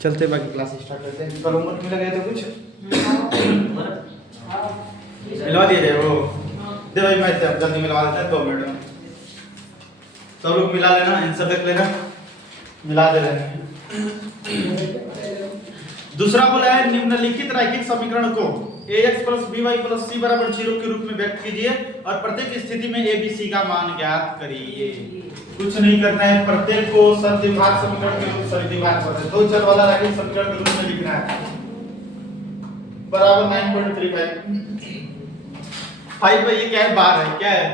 चलते बाकी class start करते हैं। कल होमवर्क मिला गया तो कुछ मिलवा दिया जाए वो दे भाई, मैं जल्दी मिलवा देते हैं 2 मिनट में। सब लोग मिला लेना, आंसर देख लेना, मिला दे रहे हैं। दूसरा बोला है निम्नलिखित रैखिक समीकरण को ax + by + c = 0 के रूप में व्यक्त कीजिए और प्रत्येक स्थिति में a b c का मान ज्ञात करिए। कुछ नहीं करना है, प्रत्येक को सद्विघात समीकरण के रूप में द्विघात करना है। दो चर वाला रैखिक समीकरण के रूप में लिखना है बराबर 9.35 5 पे ये क्या है, बार है, क्या है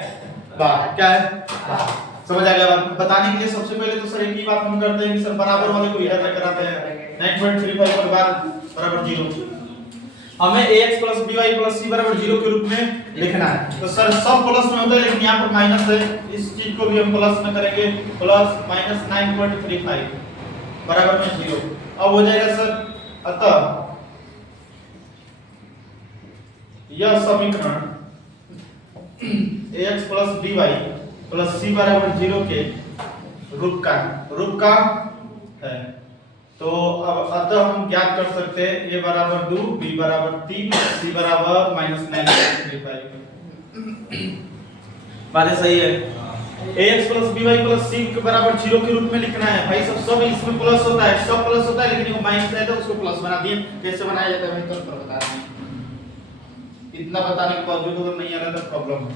बार, क्या है बार। समझ आ गया बात? बताने के लिए सबसे पहले तो सर एक ही बात हम करते हैं कि सर बराबर वाले को याद कराते हैं। 9.35 पर बार बराबर 0, हमें ax + by + c = 0 के रूप में लिखना है। तो सर सब प्लस में होता है लेकिन यहाँ पर माइनस है, इस चीज को भी हम प्लस में करेंगे, प्लस माइनस 9.35 बराबर में 0। अब हो जाएगा सर, अतः यह समीकरण ax + by + c = 0 के रूप का है। तो अब अतः हम ज्ञात कर सकते हैं a = 2, b = 3, c = -9.35। बात सही है। ax + by + c के बराबर 0 के रूप में लिखना है भाई। सब इसमें प्लस होता है, सब प्लस होता है लेकिन वो माइनस है तो उसको प्लस बना दिए। कैसे बनाया जाता है भाई तो बता रहे हैं। इतना बताने के बावजूद अगर नहीं आ रहा तो प्रॉब्लम है।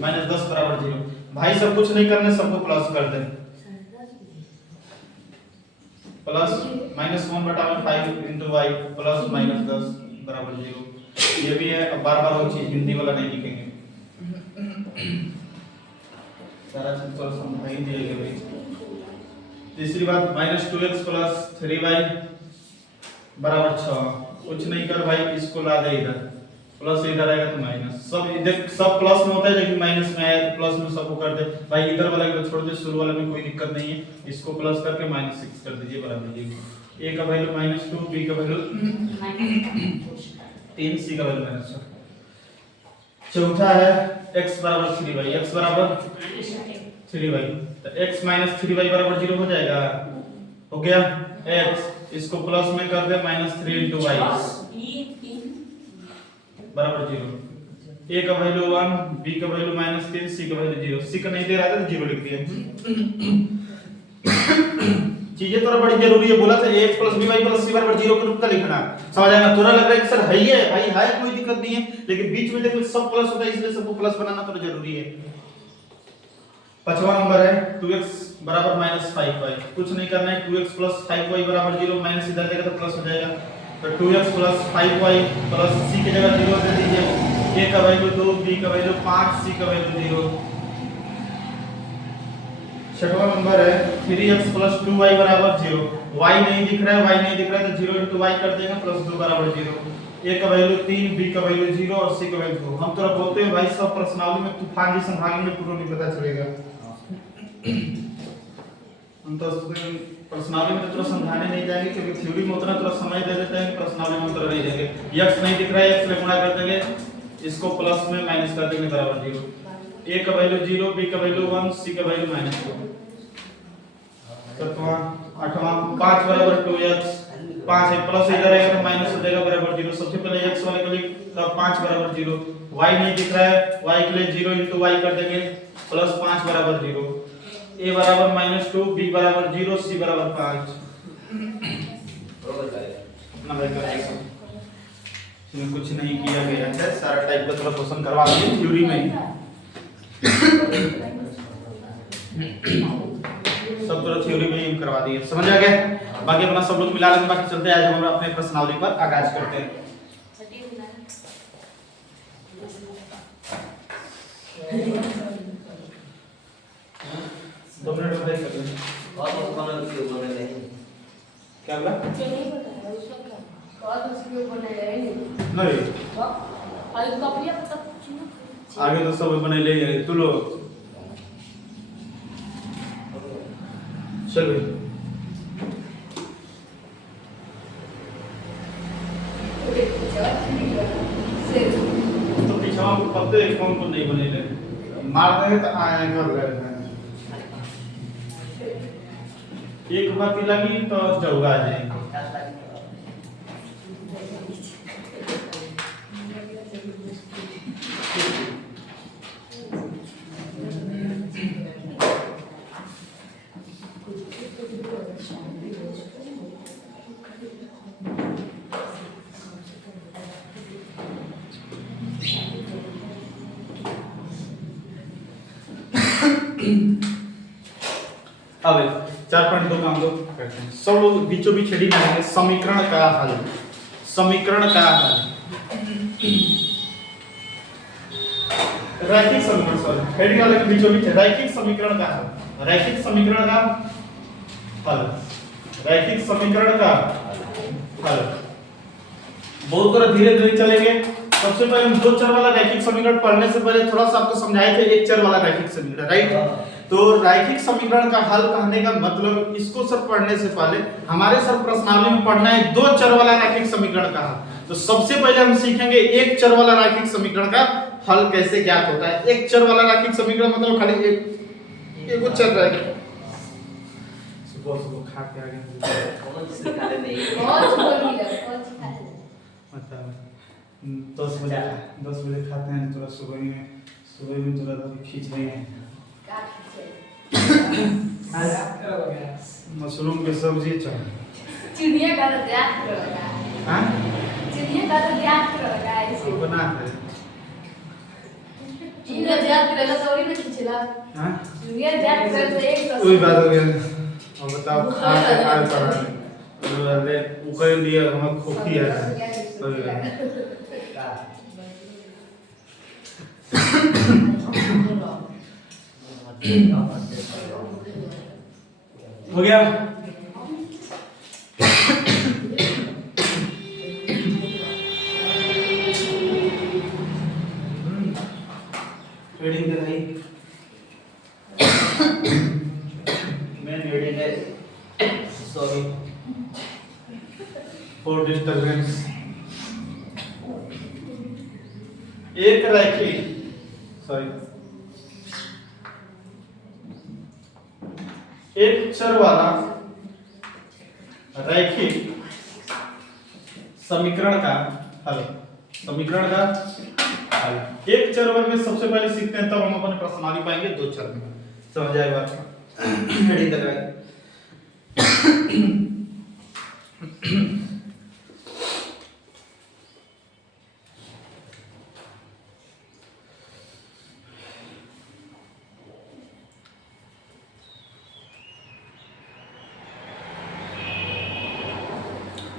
-10 = 0 भाई, सब कुछ नहीं करने, सबको प्लस कर दें। Plus -1/5 * y plus -10 = 0। ये भी है। अब बार-बार वो चीज हिंदी वाला नहीं लिखेंगे, सारा चीज तो समझा ही दिया गया भाई। तीसरी बात -2x + 3y = 6। कुछ नहीं कर भाई, इसको ला दे इधर, प्लस इधर आएगा तो माइनस। सब इधर सब प्लस में होता है लेकिन माइनस में आया तो प्लस में सबको कर दे भाई। इधर वाला को छोड़ दे, शुरू वाला में कोई दिक्कत नहीं है। इसको प्लस करके -6 कर दीजिए बराबर 0। a का वैल्यू -2, b का वैल्यू 3, c का वैल्यू -6। चौथा है x = 3y, x = 3y, तो x - 3y = 0 हो जाएगा। हो गया x, इसको प्लस में कर दे -3 * y बराबर 0। a का वैल्यू 1, b का वैल्यू -3, c का वैल्यू 0। c का नहीं दे रहा था तो 0 लिख दिया। चीजें थोड़ा बड़ी जरूरी है। बोला था ax + by + c = 0 के रूप का लिखना। समझ आएगा? थोड़ा लग रहा है कि सर है ही है भाई, है कोई दिक्कत नहीं है, लेकिन बीच में देखो सब प्लस होता है इसलिए सबको प्लस बनाना थोड़ा जरूरी है। पांचवा नंबर है 2x = -5y। कुछ नहीं करना है, 2x + 5y = 0, माइनस इधर देगा तो प्लस हो जाएगा। तो 2x + 5y + c की जगह 0 दे दीजिए। a का वैल्यू 2, b का वैल्यू 5, c का वैल्यू 0। छठवां नंबर है 3x + 2y = 0। y नहीं दिख रहा है, y नहीं दिख रहा है तो 0 * y कर देंगे, +2 = 0। a का वैल्यू 3, b का वैल्यू 0 और c का वैल्यू 2। हम तो बोलते हैं भाई सब प्रश्नावली में तूफान जी संभालेंगे, पूरा नहीं पता चलेगा। हम तो प्रश्नावली में तो समझाने नहीं जाएंगे क्योंकि थ्योरी में उतना थोड़ा समय दे देते हैं, प्रश्नावली में उतना नहीं देंगे। x नहीं दिख रहा है, x से गुणा कर देंगे, इसको प्लस में माइनस कर देंगे बराबर 0। a का वैल्यू 0, b का वैल्यू 1, c का वैल्यू -2। सातवां आठवां 5 = 2x, 5 है प्लस इधर आएगा तो माइनस हो जाएगा बराबर 0। सबसे पहले x वाले के लिए तब 5 = 0। y नहीं दिख रहा है, y के लिए 0 * y कर देंगे, +5 = 0। a = -2, b = 0, c = 5। ना भाई करेगा, इसमें कुछ नहीं किया गया है, सारा टाइप का थोड़ा क्वेश्चन करवा दिए थ्योरी में ही। सब पूरा थ्योरी में ही करवा दिए, समझ आ गया? बाकी अपना सब लोग मिला लेंगे, बाकी चलते हैं। आज हम अपने प्रश्नावली पर आगाज करते हैं। 2 मिनट में देख सकते हैं। बहुत बना क्यों बने नहीं? क्या बोला? मुझे नहीं पता है उसका क्या। बहुत मुश्किल बने रहेंगे। नहीं आज कपिया तक कुछ ना। आगे तो सब बने ले जाए तू लो। चल भाई तो पीछा पत्ते कौन को नहीं बने ले मार देंगे तो आए घर गए। एक बाती लगी तो जौगा आ जाएगी। अब 4.2 काम दो करते हैं। सब लोग बीचों बीच हेडिंग लगाएंगे समीकरण का हल। समीकरण का हल रैखिक समीकरण, सॉरी हेडिंग वाले के बीचों बीच रैखिक समीकरण का हल। रैखिक समीकरण का हल। रैखिक समीकरण का हल बहुत थोड़ा धीरे धीरे चलेंगे। सबसे पहले हम दो चर वाला रैखिक समीकरण पढ़ने से पहले थोड़ा सा आपको समझाए थे एक चर वाला रैखिक समीकरण, राइट। तो रैखिक समीकरण का हल कहने का मतलब इसको सर पढ़ने से पहले हमारे सर प्रश्नावली में पढ़ना है दो चर वाला रैखिक समीकरण का हल। तो सबसे पहले हम सीखेंगे एक चर वाला रैखिक समीकरण का हल कैसे ज्ञात होता है। एक चर वाला रैखिक समीकरण मतलब खाली एक चर रहेगा। सुबह सुबह खा के आ गए कौन से खाने नहीं कौन बोली है कौन सी खाते हैं? मतलब 10 बजे खाते हैं थोड़ा सुबह में थोड़ा खींच रहे हैं क्या खींचे? मशरूम की सब्जी चाहिए। चिड़िया का तो ध्यान रखा है। हाँ चिड़िया का तो ध्यान रखा है इसे। बना है। चिड़िया ध्यान रखा तो भी खींचला। हाँ चिड़िया ध्यान रखा तो एक कोई बात हो गया। अब बताओ खा के आए पड़ा अरे उकर लिए हम खोखी है। हो गया। हेडिंग है मेन हेडिंग है सॉरी फॉर डिस्टर्बेंस। एक रैखिक सॉरी एक चर वाला रैखिक समीकरण का हल। समीकरण का हल एक चर वर्ग में सबसे पहले सीखते हैं तब हम अपने प्रश्नावली पाएंगे दो चर में। समझ आएगा हेडिंग लगाएंगे।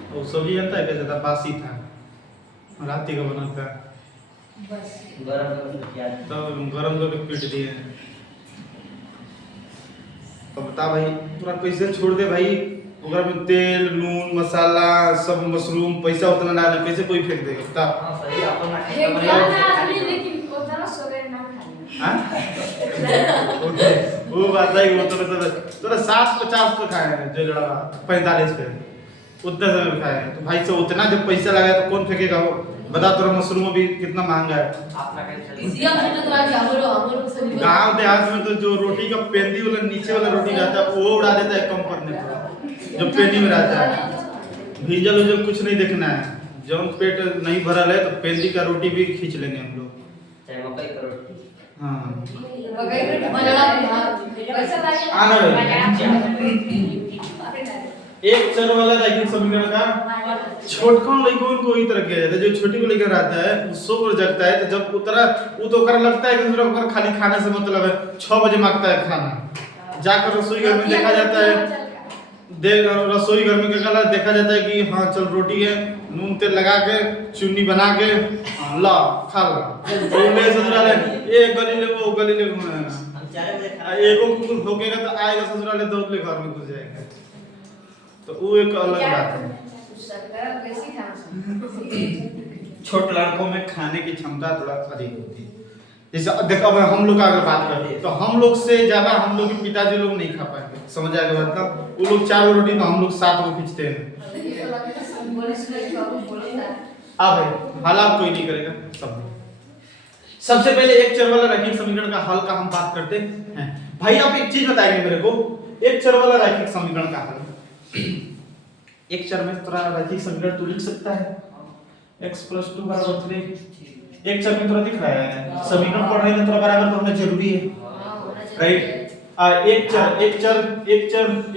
वो सब्जी जानता है कैसे था? बासी था, रात का बना था, बस गरम करके क्या तो गरम करके पीट दिए। तो बता भाई पूरा कैसे छोड़ दे भाई? ओकरा में तेल नून मसाला सब मशरूम पैसा उतना डाले कैसे कोई फेंक देगा? बता। हां सही अपन ना ये ज्ञान आदमी लेकिन उतना सवेरे ना खाए। हाँ वो बात है वो तो 750 पे खाए हैं जो लड़ा 45 पे उतने समय में खाए हैं। तो भाई से उतना जब पैसा लगाया तो कौन फेंकेगा? वो बता तोरा मशरूम भी कितना महंगा है। आप ना कैसे इसी हम तो तोरा हमरो सभी गांव देहात में तो जो रोटी का पेंदी वाला नीचे वाला रोटी रहता है वो उड़ा देता है कम पड़ने पर। जो पेंदी में रहता है भीजल उजल कुछ नहीं देखना है। जब पेट नहीं भरल है तो पेंदी का रोटी भी खींच लेंगे हम लोग। चाहे मकई का रोटी हाँ मकई रोटी बनाला पैसा लागे आना एक चर वाला रैखिक समीकरण का छोटकन लइकन को ई तरह किया जाता है। जो छोटी को लेकर आता है उसको को जगता है तो जब उतरा वो तो कर लगता है कि दूसरा ओकर खाली खाने से मतलब है 6 बजे मांगता है खाना। जाकर रसोई घर में देखा जाता है रसोई घर में क्या देखा जाता है कि हाँ चल रोटी है नून तेल लगा के चुन्नी बना के ला खा ला। तो ले ससुराल ये गली ले वो गली ले हम 4 बजे खा एगो कुकुर भौंकेगा तो आएगा ससुराल दौड़ ले घर में घुस जाएगा। तो वो एक अलग बात है। छोटे लड़कों में खाने की क्षमता थोड़ा अधिक होती है। जैसे देखो अब हम लोग का अगर बात करें तो हम लोग से ज्यादा हम लोग के पिताजी लोग नहीं खा पाएंगे। समझ आएगा मतलब वो लोग 4 रोटी तो हम लोग 7 को खींचते हैं। अब हालात कोई नहीं करेगा सब। सबसे पहले एक चर वाला रैखिक समीकरण का हल का हम बात करते हैं। भाई आप एक चीज बताएंगे मेरे को एक चर वाला रैखिक समीकरण का हल, एक चर में थोड़ा रैखिक समीकरण तू लिख सकता है x + 2 = 3। एक चर में थोड़ा दिख रहा है समीकरण पढ़ रहे हैं थोड़ा बराबर तो होना जरूरी है, राइट। एक चर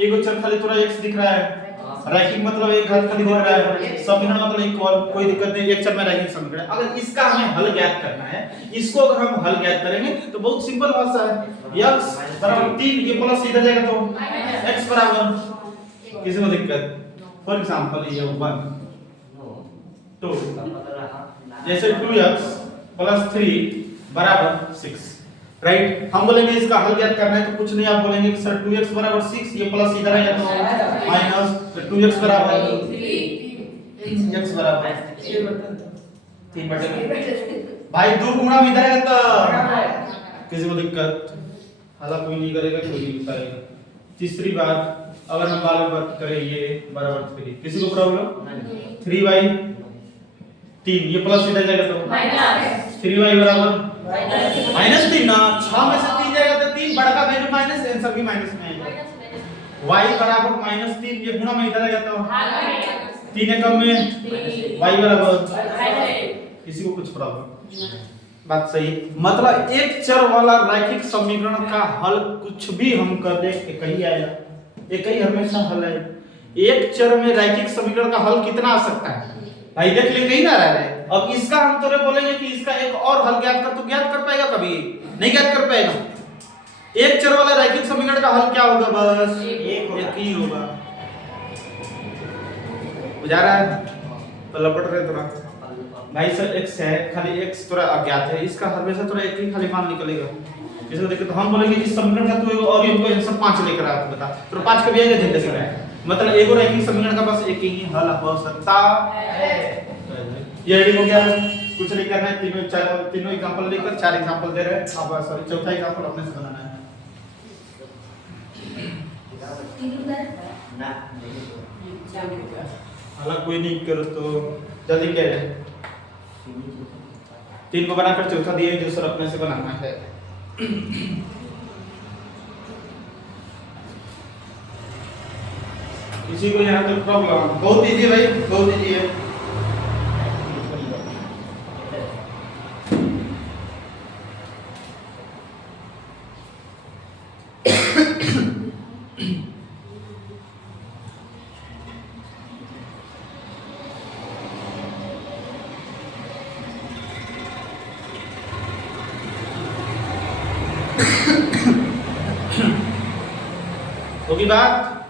एगो चर खाली थोड़ा x दिख रहा है, रैखिक मतलब एक घात खाली दिख रहा है, समीकरण मतलब एक कोई दिक्कत नहीं, एक चर में रैखिक समीकरण। अगर इसका हमें हल ज्ञात करना है, इसको अगर हम हल ज्ञात करेंगे तो बहुत सिंपल भाषा है, x = 3 ये प्लस इधर जाएगा तो x बराबर, किसी को दिक्कत? फॉर एग्जांपल ये 1 2 जैसे 2x + 3 = 6, राइट। हम बोलेंगे इसका हल ज्ञात करना है तो कुछ नहीं, आप बोलेंगे कि सर 2x = 6 ये प्लस इधर आएगा तो माइनस, तो 2x = 3 x = 3 भाई 2 गुणा में इधर आएगा तो किसी को दिक्कत? हाला कोई नहीं करेगा, कोई नहीं करेगा। तीसरी बात अगर हम बात करें ये बराबर 3, किसी को प्रॉब्लम? 3y 3 ये प्लस इधर जाएगा तो माइनस, 3y बराबर -3 ना, 6 में से 3 जाएगा तो 3 बड़ा का वैल्यू माइनस, आंसर भी माइनस में आएगा। y बराबर -3 ये गुणा में इधर आएगा तो 3 एकम में y बराबर, किसी को कुछ प्रॉब्लम? बात सही। मतलब एक चर वाला रैखिक समीकरण का हल कुछ भी हम कर दे एक ही आएगा, एक ही हमेशा हल है। एक चर में रैखिक समीकरण का हल कितना आ सकता है भाई? देख ले कहीं ना रह रहे। अब इसका हम तोरे बोलेंगे कि इसका एक और हल ज्ञात कर, तो ज्ञात कर पाएगा? कभी नहीं ज्ञात कर पाएगा। एक चर वाला रैखिक समीकरण का हल क्या होगा? बस एक ही होगा। बुझा रहा है? तो लपट रहे थोड़ा भाई सर x है, खाली x थोड़ा अज्ञात है, इसका हमेशा थोड़ा एक ही खाली मान निकलेगा। इसको देखो तो हम बोलेंगे इस समीकरण का तो और हमको आंसर 5 लेकर आ बता, तो 5 कभी आएगा जल्दी से आएगा। मतलब एगो रैखिक समीकरण का बस एक ही हल हो सकता है। ये रेडी हो गया, कुछ नहीं करना है। तीनों एग्जांपल लेकर 4 एग्जांपल दे रहे हैं। अब सॉरी चौथा एग्जांपल अपने से बनाना है। हालांकि कोई नहीं करो तो जल्दी कह रहे 3 को बनाकर चौथा दिए जो सर अपने से बनाना है। किसी को यहाँ तक प्रॉब्लम? बहुत इजी भाई, बहुत इजी है। होगी बात?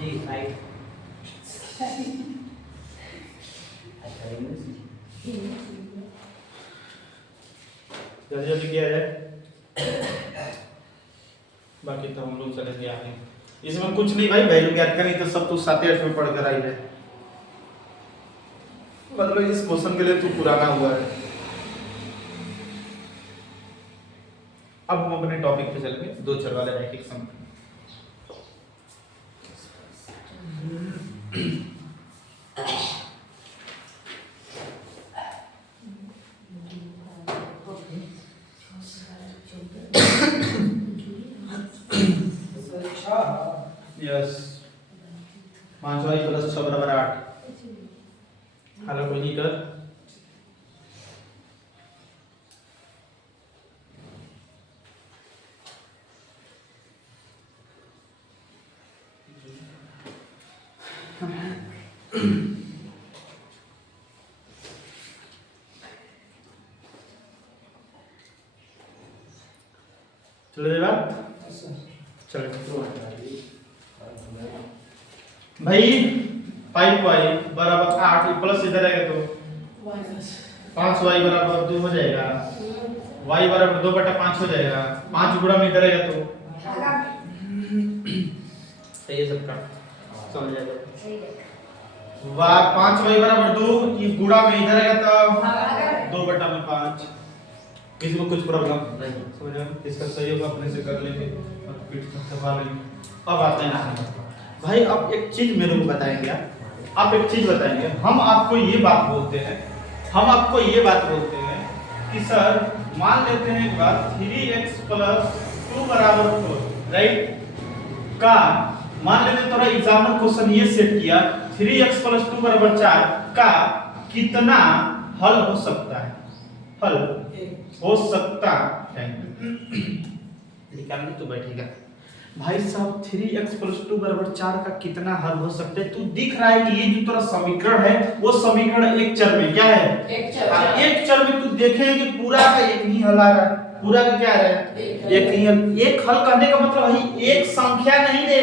जी राइट। जल्दी जल्दी किया जाए, बाकी तो हम लोग चलेंगे आगे। इसमें कुछ नहीं भाई, वैल्यू ज्ञात करनी तो सब तू 7-8 में पढ़ कर आई है। मतलब इस क्वेश्चन के लिए तू पुराना हुआ है। अब हम अपने टॉपिक पे चलेंगे, 2 चर वाले रैखिक समीकरण। Yes 5y + 6 = 8। हालांकि कोई नहीं कर चलो बात चलो भाई 5y = 8 प्लस इधर आएगा तो 5y = 2 हो जाएगा, y = 2/5 हो जाएगा, 5 गुणा में इधर आएगा तो सही है सबका, समझ जाएगा। 5y = 2 ये गुणा में इधर आएगा तो 2/5। किसी को कुछ प्रॉब्लम नहीं समझ में? इसका सही होगा अपने से कर लेंगे और पीठ में दबा लेंगे। अब आते हैं ना भाई, अब एक चीज मेरे को बताएंगे आप एक चीज बताएंगे। हम आपको ये बात बोलते हैं कि सर मान लेते हैं एक बार 3x + 2 = 4, राइट। का मान लेते थोड़ा एग्जाम्पल क्वेश्चन ये सेट किया 3x + 2 = 4 का कितना हल हो सकता है, हल हो सकता है निकालने तो बैठेगा भाई साहब 3x + 2 = 4 का कितना हल हो सकता है। तू दिख रहा है कि ये जो तेरा समीकरण है वो समीकरण एक चर में क्या है, एक चर में। तू देखें कि पूरा का एक ही हल आ रहा है, पूरा का क्या है एक ही हल। एक हल करने का मतलब भाई एक संख्या नहीं रे,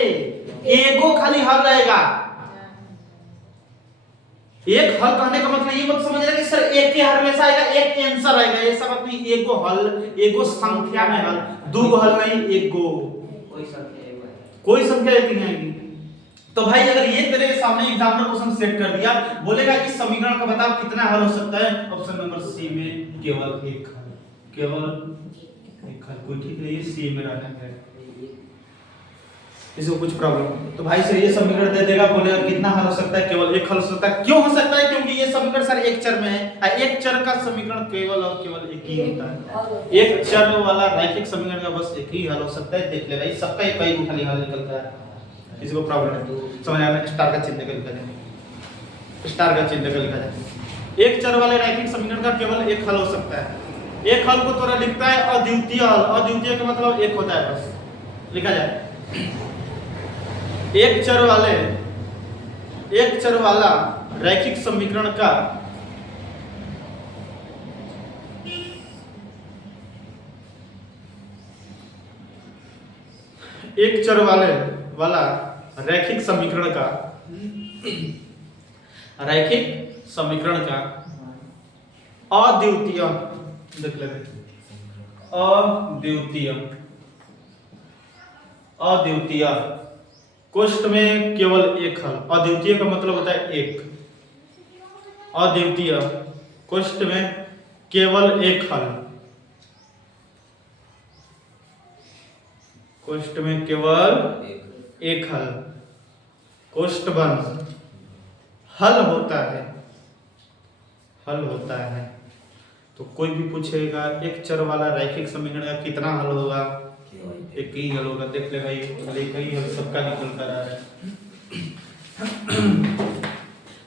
एगो खाली हल रहेगा। एक हल कहने का मतलब ये मत समझना कि सर एक ही हमेशा आएगा, एक आंसर आएगा, ये सब अपनी एगो हल, एगो संख्या में हल, दो हल नहीं, एगो कोई संख्या एक नहीं आएगी। तो भाई अगर ये तेरे सामने एग्जाम्पल क्वेश्चन सेट कर दिया, बोलेगा इस समीकरण का बताओ कितना हल हो सकता है, ऑप्शन नंबर सी में केवल एक हल, केवल एक हल। कोई ठीक है, ये सी में रहना है, इसको कुछ प्रॉब्लम तो भाई सर ये समीकरण दे देगा, बोलेगा कितना हल हो सकता है, केवल एक हल हो सकता है। क्यों हो सकता है, क्योंकि ये समीकरण सर एक चर में है, एक चर का समीकरण केवल और केवल एक ही होता है। एक चर वाला रैखिक समीकरण का बस एक ही हल हो सकता है। देख ले भाई सबका एक ही खाली हल निकलता है, किसी को प्रॉब्लम है समझ आ रहा है। स्टार का चिन्ह का लिखा जाए, स्टार का चिन्ह का लिखा जाए। एक चर वाले रैखिक समीकरण का केवल एक हल हो सकता है। एक हल को तोरा लिखता है अद्वितीय हल, अद्वितीय का मतलब एक होता है, बस लिखा जाए। एक चर वाला रैखिक समीकरण का एक चर वाला रैखिक समीकरण का अद्वितीय, देख लेते अद्वितीय कोष्ठ में केवल एक हल। अद्वितीय का मतलब होता है एक, अद्वितीय कोष्ठ में केवल एक हल, कोष्ठ में केवल एक हल, कोष्ठ बंद हल होता है, हल होता है। तो कोई भी पूछेगा एक चर वाला रैखिक समीकरण का कितना हल होगा, एक ही हल होगा। देख ले भाई एक ही हल सबका निकल कर आ रहा है।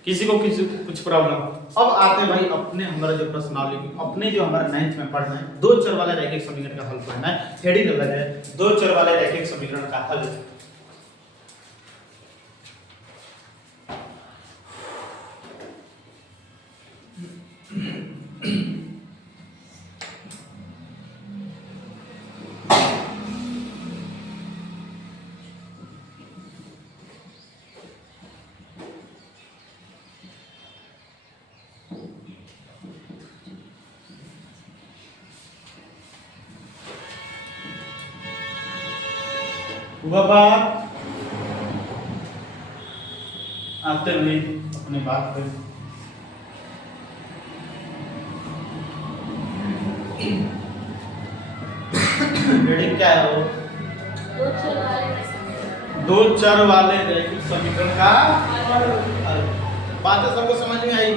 किसी को कुछ प्रॉब्लम। अब आते भाई अपने हमारा जो पर्सनालिटी, अपने जो हमारा 9th में पढ़ना है, दो चर वाले रैखिक समीकरण का हल पढ़ना है। हेडिंग अलग है, दो चर वाले रैखिक समीकरण का हल। बाबा आते हुए अपने बात पे हेडिंग क्या है वो, दो चर वाले रैखिक समीकरण का बातें सबको समझ में आई।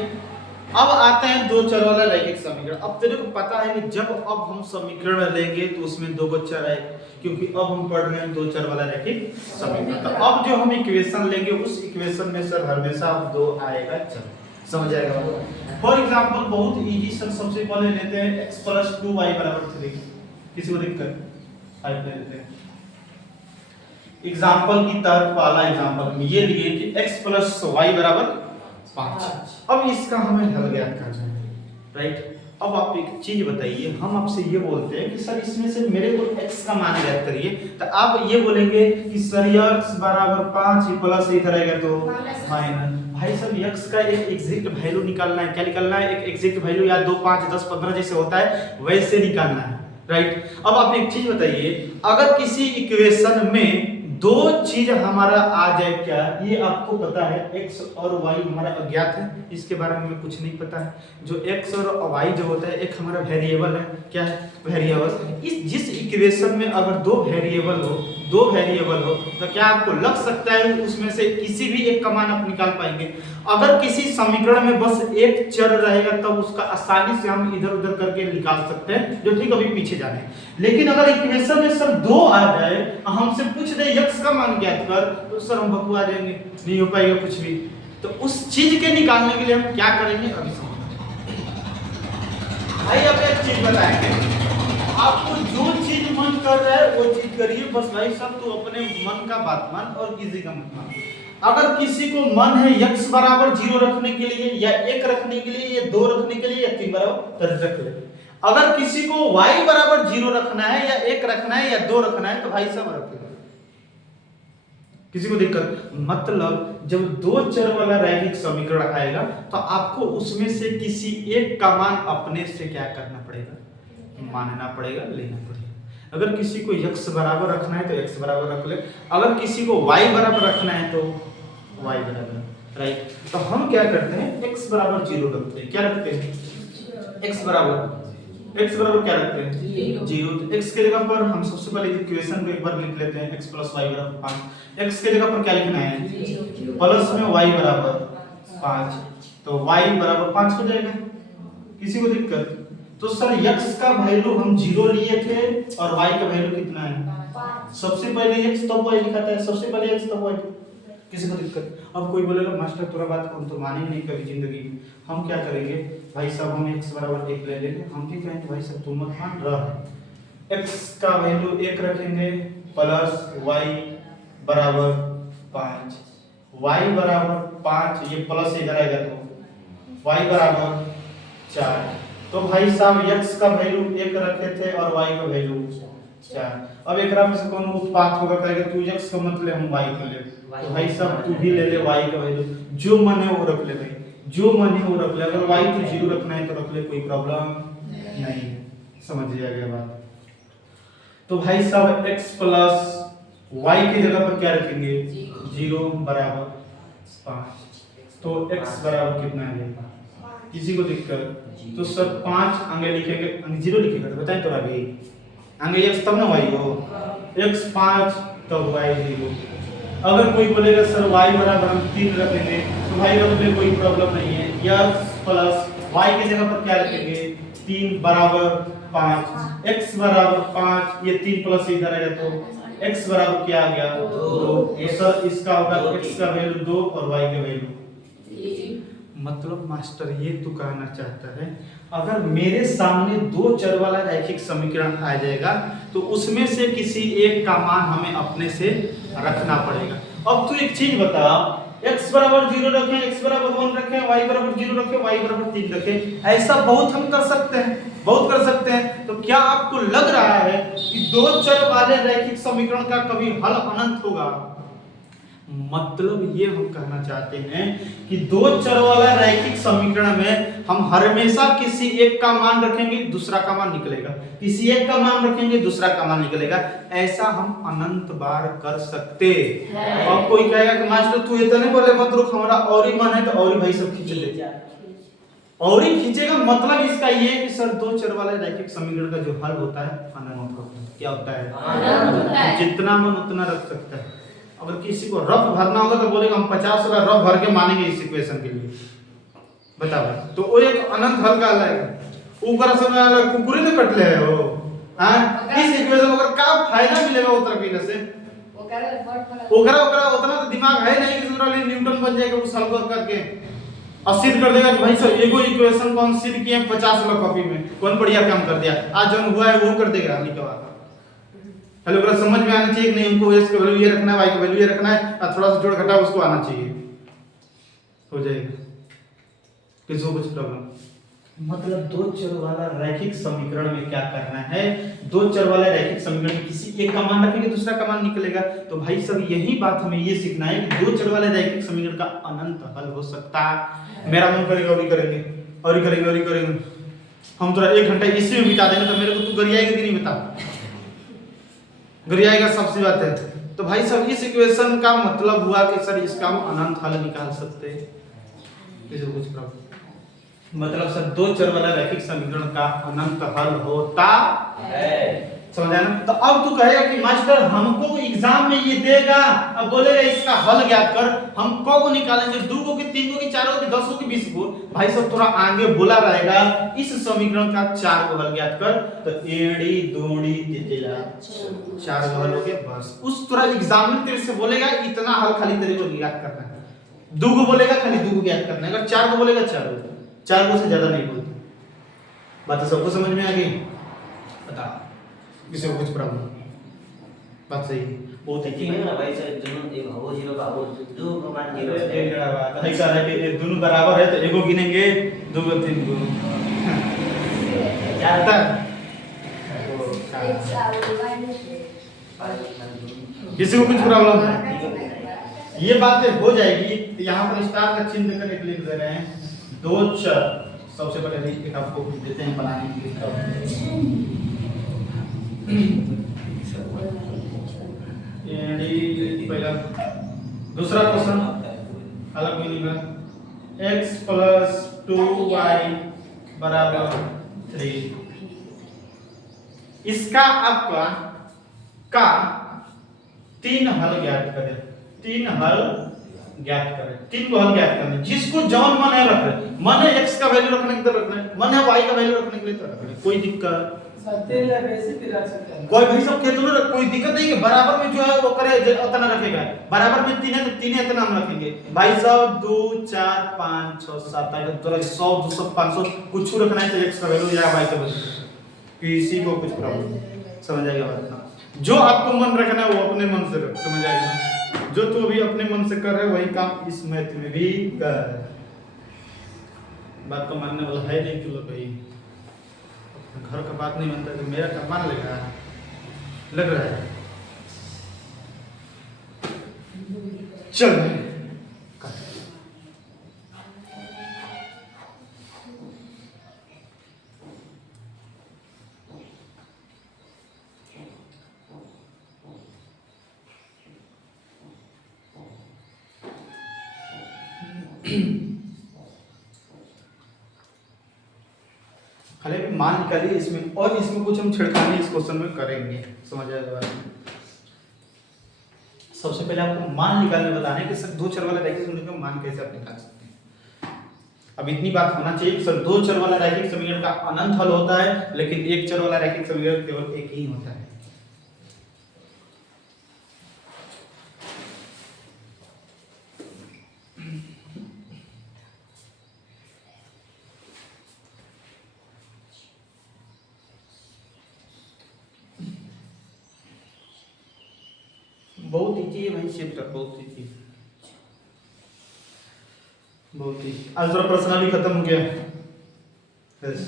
अब आते हैं दो चर वाला रैखिक समीकरण। अब तेरे को पता है कि जब अब हम समीकरण लेंगे तो उसमें दो चर है, क्योंकि अब हम पढ़ रहे हैं दो चर वाला रैखिक समीकरण। तो अब जो हम इक्वेशन लेंगे उस इक्वेशन में सर हमेशा दो आएगा चर, समझ आएगा। फॉर एग्जांपल बहुत इजी सर, सबसे पहले लेते हैं x + 2y = 3। किसी को दिक्कत 5 ले लेते हैं एग्जांपल की तरफ। पहला एग्जांपल में ये लिए कि x + y = 5। अब इसका हमें हल ज्ञात करना है, राइट। अब आप एक चीज बताइए, हम आपसे ये बोलते हैं कि सर इसमें से मेरे को x का मान ज्ञात करिए, तो आप ये बोलेंगे कि सर x = 5 प्लस इधर रहेगा तो माइनस। भाई सर x का एक एग्जैक्ट वैल्यू निकालना है। क्या निकालना है, एक एग्जैक्ट वैल्यू, या 2 5 10 15 जैसे होता है वैसे निकालना है, राइट। अब आप एक चीज बताइए, अगर किसी इक्वेशन में दो चीज हमारा आ जाए, क्या ये आपको पता है x और y हमारा अज्ञात है, इसके बारे में हमें कुछ नहीं पता है। जो x और y जो होता है एक हमारा वेरिएबल है, क्या है वेरिएबल। इस जिस इक्वेशन में अगर दो वेरिएबल हो दो वेरिएबल हो तो क्या आपको लग सकता है उसमें से किसी भी एक का मान आप निकाल पाएंगे? अगर किसी समीकरण में बस एक चर रहेगा तब उसका आसानी से हम इधर उधर करके निकाल सकते हैं, जो ठीक अभी पीछे जाने। लेकिन अगर इक्वेशन में सर 2 आ जाए, हमसे पूछ दे x का मान ज्ञात कर, तो सर हम बकवा जाएंगे, नहीं हो पाएगा कुछ भी। तो उस चीज के निकालने के लिए हम क्या करेंगे अभी समझिए। भाई अब एक चीज बताएंगे, आपको जो चीज मन कर रहा है वो चीज करिए, बस भाई सब तो अपने मन का बात मान और किसी का मत मान। अगर किसी को मन है x बराबर 0 रखने के लिए या 1 रखने के लिए या 2 रखने के लिए या 3 बराबर रख ले। अगर किसी को y बराबर 0 रखना है या 1 रखना है या 2 रखना है तो भाई सब रख ले, किसी को दिक्कत। मतलब जब दो चर वाला रैखिक समीकरण आएगा तो आपको उसमें से किसी एक का मान अपने से क्या करना पड़ेगा, मानना पड़ेगा, लेना पड़ेगा। अगर किसी को x बराबर रखना है तो x बराबर रख ले, अगर किसी को y बराबर रखना है तो y बराबर, राइट। तो हम क्या करते हैं, x बराबर 0 रखते हैं। क्या रखते हैं? x बराबर क्या रखते हैं? 0। तो x के जगह पर हम सबसे पहले इक्वेशन को एक बार लिख लेते हैं, x + y बराबर 5। x के जगह पर क्या लिखना है? प्लस में y बराबर 5, तो y बराबर 5 हो जाएगा। किसी को दिक्कत? तो सर x का वैल्यू हम 0 लिए थे और y का वैल्यू कितना है? 5। सबसे पहले x तब y लिखा था, सबसे पहले x तब y। किसी को दिक्कत? अब कोई बोलेगा मास्टर तोरा बात हम तो मानेंगे नहीं कभी जिंदगी में। हम क्या करेंगे भाई साहब, हम x बराबर 1 ले लेंगे। हम क्या कहेंगे भाई साहब तुम मत मान रहा, x का वैल्यू 1 रखेंगे प्लस y बराबर 5, y बराबर 5, ये प्लस इधर आएगा तो y बराबर 4। तो भाई साहब x का वैल्यू 1 रखे थे और y का वैल्यू 4। अब एकरा में से कौन उत्पात होगा, कहेगा तू x का मत ले हम y का ले, तो भाई साहब तू भी ले ले y का वैल्यू, जो मन है वो रख ले भाई, जो मन है वो रख ले। अगर y को 0 रखना है तो रख ले, कोई प्रॉब्लम नहीं है। समझ लिया गया बात? तो भाई साहब x प्लस y की जगह पर क्या रखेंगे? 0 बराबर 5, तो x बराबर कितना है? किसी को दिक्कत? तो सर 5 आगे लिखेंगे, 0 लिखेगा तो बताएं तो आगे आगे x तब ना y हो, x 5 तब y 0। अगर कोई बोलेगा सर y बराबर हम 3 रखेंगे तो भाई रख ले, कोई प्रॉब्लम नहीं है। x प्लस y की जगह पर क्या रखेंगे? 3 बराबर 5, x बराबर 5, ये 3 प्लस इधर आएगा तो x बराबर क्या आ गया? 2। सर इसका होगा x का वैल्यू 2 और y का वैल्यू। मतलब मास्टर ये तो कहना चाहता है अगर मेरे सामने दो चर वाला रैखिक समीकरण आ जाएगा तो उसमें से किसी एक का मान हमें अपने से रखना पड़ेगा। अब तू एक चीज बता, x बराबर 0 रखें, x बराबर 1 रखें, y बराबर 0 रखें, y बराबर 3 रखें, ऐसा बहुत हम कर सकते हैं, बहुत कर सकते हैं। तो क्या आपको लग रहा है कि दो चर वाले रैखिक समीकरण का कभी हल अनंत होगा? मतलब ये हम कहना चाहते हैं कि दो चर वाला रैखिक समीकरण में हम हमेशा किसी एक का मान रखेंगे, दूसरा का मान निकलेगा, किसी एक का मान रखेंगे, दूसरा का मान निकलेगा। ऐसा हम अनंत बार कर सकते हैं। अब कोई कहेगा कि मास्टर तू इतने बोले मत रुक, हमारा और ही मन है तो और ही भाई सब खींच ले, और ही खींचेगा। मतलब इसका ये है कि सर दो चर वाले रैखिक समीकरण का जो हल होता है अनंत होता है। क्या होता है? अनंत होता है। जितना मन उतना रख सकता है। अगर किसी को रफ भरना होगा तो बोलेगा हम 50 वाला रफ भर के मानेंगे इस इक्वेशन के लिए, बताओ। तो वो एक अनंत हल का लाएगा ऊपर से ना कुकुरे ने कट ले हो। हां इस इक्वेशन में अगर का फायदा मिलेगा उतर पीने से ओकरा उतना तो दिमाग है नहीं कि दूसरा ले न्यूटन बन जाएगा उस हल कर करके और सिद्ध कर देगा कि भाई साहब एगो इक्वेशन को हम सिद्ध किए 50 वाला कॉपी में, कौन बढ़िया काम कर दिया, आज जो हुआ है वो कर देगा। नहीं क्या हेलो ओकरा समझ में आना चाहिए कि नहीं, उनको x का वैल्यू ये रखना है, y का वैल्यू ये रखना है और थोड़ा सा जोड़ घटाव उसको आना चाहिए, हो जाएगा। किसी को कुछ प्रॉब्लम? मतलब दो चर वाला रैखिक समीकरण में क्या करना है, दो चर वाला रैखिक समीकरण में किसी एक का मान रखेंगे, दूसरा का मान निकलेगा। तो भाई सब यही बात हमें ये सीखना है कि दो चर वाले रैखिक समीकरण का अनंत हल हो सकता है। मेरा मन करेगा और ही करेंगे और ही करेंगे और ही करेंगे, हम थोड़ा 1 घंटा इसी में बिता देंगे तो मेरे को तू गरियाएगा कि नहीं बता? गरियाएगा, सबसे बात है। तो भाई सब इस इक्वेशन का मतलब हुआ कि सर इसका हम अनंत हल निकाल सकते हैं। किसी को कुछ प्रॉब्लम? मतलब सर दो चर वाला रैखिक समीकरण का अनंत हल होता है। समझ आया ना? तो अब तू कहेगा कि मास्टर हमको एग्जाम में ये देगा, अब बोलेगा इसका हल ज्ञात कर, हम को निकालेंगे, 2 को की 3 को की 4 को की 10 को की 20 को। भाई सब थोड़ा आगे बोला रहेगा इस समीकरण का 4 को हल ज्ञात कर, तो एड़ी दूड़ी तितिला 4 को हल हो गया बस। उस थोड़ा एग्जाम में तेरे से बोलेगा इतना हल खाली तेरे को ज्ञात करना है, 2 को बोलेगा खाली 2 को ज्ञात करना है, अगर 4 को बोलेगा 4 को से ज्यादा नहीं बोलते। बात सबको समझ में आ गई? बता किसी को कुछ प्रॉब्लम? बात सही है। वो ठीक है ना भाई सर, दोनों एक हो जीरो का हो दो प्रमाण जीरो से एक जगह बात है कह रहा है कि दोनों बराबर है तो एगो गिनेंगे 2 को 3 को चार आता एक साल माइनस किसी को कुछ प्रॉब्लम है? ये बातें हो जाएगी। तो यहाँ पर स्टार का चिन्ह देकर एक लिख दे रहे हैं, 2 चर। सबसे पहले एक आपको देते हैं बनाने के लिए, पहला दूसरा क्वेश्चन अलग मिलेगा, x प्लस 2y बराबर 3। इसका आपका का 3 हल ज्ञात करें, 3 हल ज्ञात करें, 3 को हल ज्ञात करना। जिसको जौन मन है रख रहे, मन है x का वैल्यू रखने के लिए रख रहे, मन है y का वैल्यू रखने के लिए तो रख रहे, कोई दिक्कत कोई भाई सब कहते ना कोई दिक्कत नहीं है। बराबर में जो है वो करे उतना रखेगा, बराबर में 3 है तो 3 है इतना हम रखेंगे। भाई सब 2 4 5 6 7 8 तो 100 200 500 कुछ रखना है तो x का वैल्यू या y का वैल्यू, किसी को कुछ प्रॉब्लम? समझ आएगा बात ना? जो आपको मन रखना है वो अपने मन से रख, समझ आएगा ना? जो तू अभी अपने मन से कर रहे वही काम इस मैथ में भी कर। बात तो मानने वाला है नहीं तू लोग भाई, घर का बात नहीं मानता तो मेरा क्या मान लेगा? लग रहा है चल खाली मान निकालिए इसमें, और इसमें कुछ हम छिड़कानी इस क्वेश्चन में करेंगे, समझ आएगा? सबसे पहले आपको मान निकालने बताना है कि सर 2 चर वाला रैखिक समीकरण का मान कैसे आप निकाल सकते हैं। अब इतनी बात होना चाहिए कि सर 2 चर वाला रैखिक समीकरण का अनंत हल होता है, लेकिन 1 चर वाला रैखिक समीकरण केवल एक ही होता है। बहुत इजी है भाई चैप्टर, बहुत इजी, बहुत ही। आज थोड़ा प्रश्नावली खत्म हो गया। यस,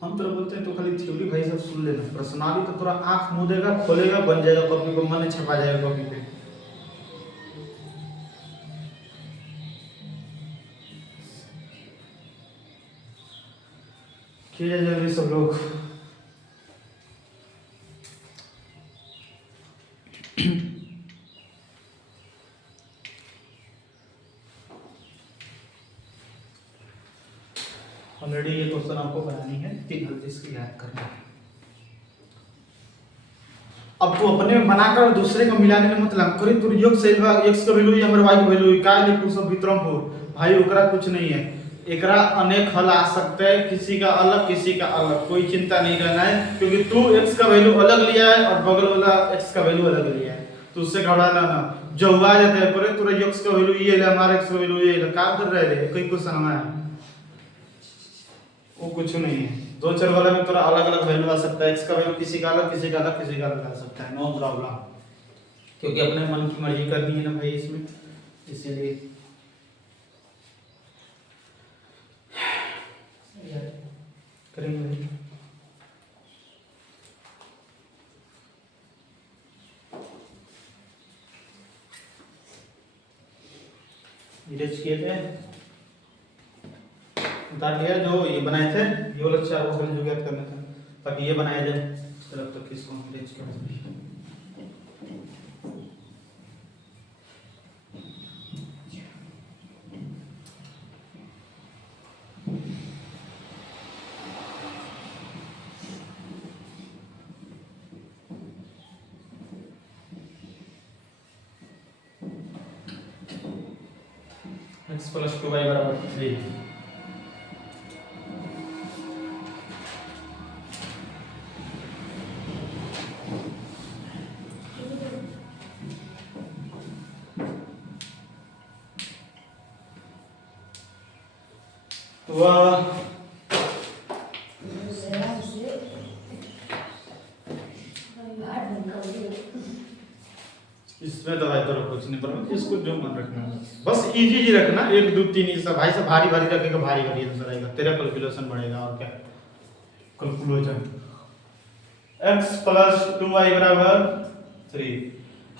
हम तो बोलते हैं तो खाली थ्योरी भाई सब सुन लेना, प्रश्नावली तो पूरा आंख मूंदेगा खोलेगा बन जाएगा कॉपी को, मन छपा जाएगा कॉपी पे। किया जल्दी सब लोग। ऑलरेडी ये क्वेश्चन आपको बनानी है, 3 हल जिसकी याद करना है। अब तू अपने में बनाकर दूसरे को मिलाने में मतलब करे तू योग से x का वैल्यू हमर y का वैल्यू का लिखू सब वितरमपुर भाई ओकरा कुछ नहीं है, एकरा अनेक हल आ सकते हैं, किसी का अलग किसी का अलग, कोई चिंता नहीं करना है, क्योंकि तू x का वैल्यू अलग लिया है और बगल वाला x का वैल्यू अलग लिया है, तो उससे घबराना ना। जो हुआ जाता है पर तोरा x का वैल्यू ये ले, हमारा x का वैल्यू ये ले, काम कर रहे थे कोई कुछ समझ वो कुछ नहीं है। 2 चर वाला में थोड़ा अलग अलग वैल्यू आ सकता है, x का वैल्यू किसी का अलग किसी का अलग किसी का अलग आ सकता है, नो प्रॉब्लम, क्योंकि अपने मन की मर्जी करनी है ना भाई इसमें, इसीलिए करेंगे भाई। इरेज किए थे, उतार लिया, जो ये बनाए थे ये वाला 4 वो जो ज्ञात करना था, ताकि ये बनाया जाए इस तरफ तक इसको इरेज कर दें। x प्लस 2y बराबर 3। वह इसमें दवाई तो कुछ नहीं पर इसको जो मन रखना है बस इजी ही रखना 1 2 3 ये सब भाई सब भारी भारी रखेगा भारी भारी आंसर आएगा तेरा कैलकुलेशन बढ़ेगा और क्या कैलकुलेशन x प्लस 2y बराबर 3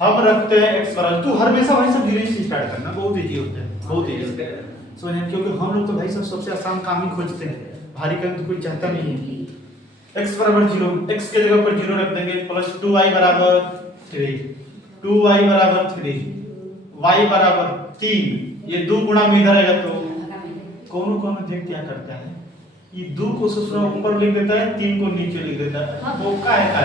हम रखते हैं x बराबर तू हमेशा भाई सब धीरे से स्टार्ट करना बहुत इजी होता है बहुत इजी होता है समझे क्योंकि हम लोग तो भाई सब सबसे आसान काम ही खोजते हैं भारी काम तो कोई चाहता नहीं है x बराबर 0 x के जगह पर 0 रख देंगे प्लस 2y बराबर 3 2y बराबर 3 y बराबर 3 ये 2 गुणा में इधर आएगा तो कौन कौन देख क्या करता है ये 2 को ससुरा ऊपर लिख देता है 3 को नीचे लिख देता है वो का है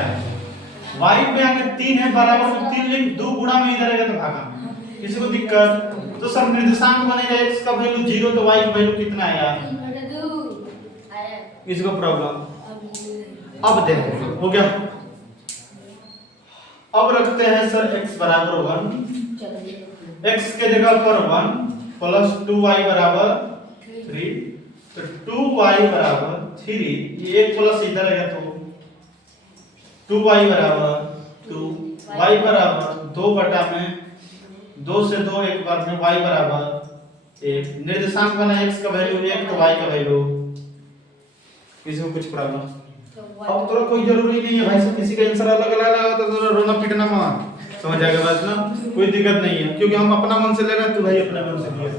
y पे आगे 3 है बराबर में 3 लिख 2 गुणा में इधर आएगा तो भागा किसी को दिक्कत तो सब निर्देशांक बनेगा x का वैल्यू 0 तो y का वैल्यू कितना आया इसको प्रॉब्लम अब देखो हो गया अब रखते हैं सर x बराबर 1 x के जगह पर 1 प्लस 2y बराबर 3 तो 2y बराबर 3 ये एक प्लस इधर आएगा तो 2y बराबर 2 y बराबर 2 बटा में 2 से 2 एक बार में y बराबर 1 निर्देशांक बना x का वैल्यू 1 तो y का वैल्यू किसी को कुछ प्रॉब्लम अब तो कोई जरूरी नहीं है भाई सब किसी का आंसर अलग अलग आया तो जरा रोना पीटना मत समझ आ गया बात ना कोई दिक्कत नहीं है क्योंकि हम अपना मन से ले रहे हैं तो भाई अपने मन से लिया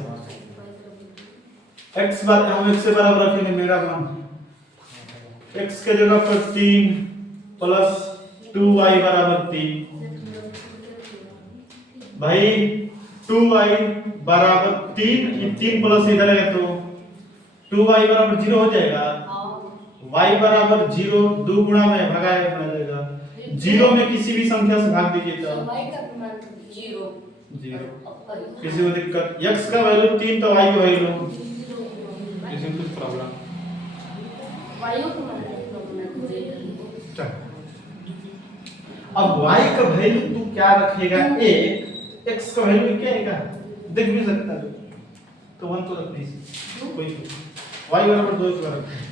x बार हम x से बराबर रखेंगे मेरा मान x के जगह पर 3 प्लस 2y बराबर 3 भाई 2y बराबर 3 ये 3 प्लस इधर है तो 2y बराबर 0 हो जाएगा y बराबर 0 2 गुणा में भगाया बना जाएगा 0 में किसी भी संख्या से भाग दीजिए तो y का मान 0 किसी को दिक्कत x का वैल्यू 3 तो y का वैल्यू किसी को कुछ प्रॉब्लम y का मान चल अब y का वैल्यू तू क्या रखेगा 1 x का वैल्यू क्या आएगा देख भी सकता है तो 1 तो रख नहीं कोई y बराबर 2 इसका रख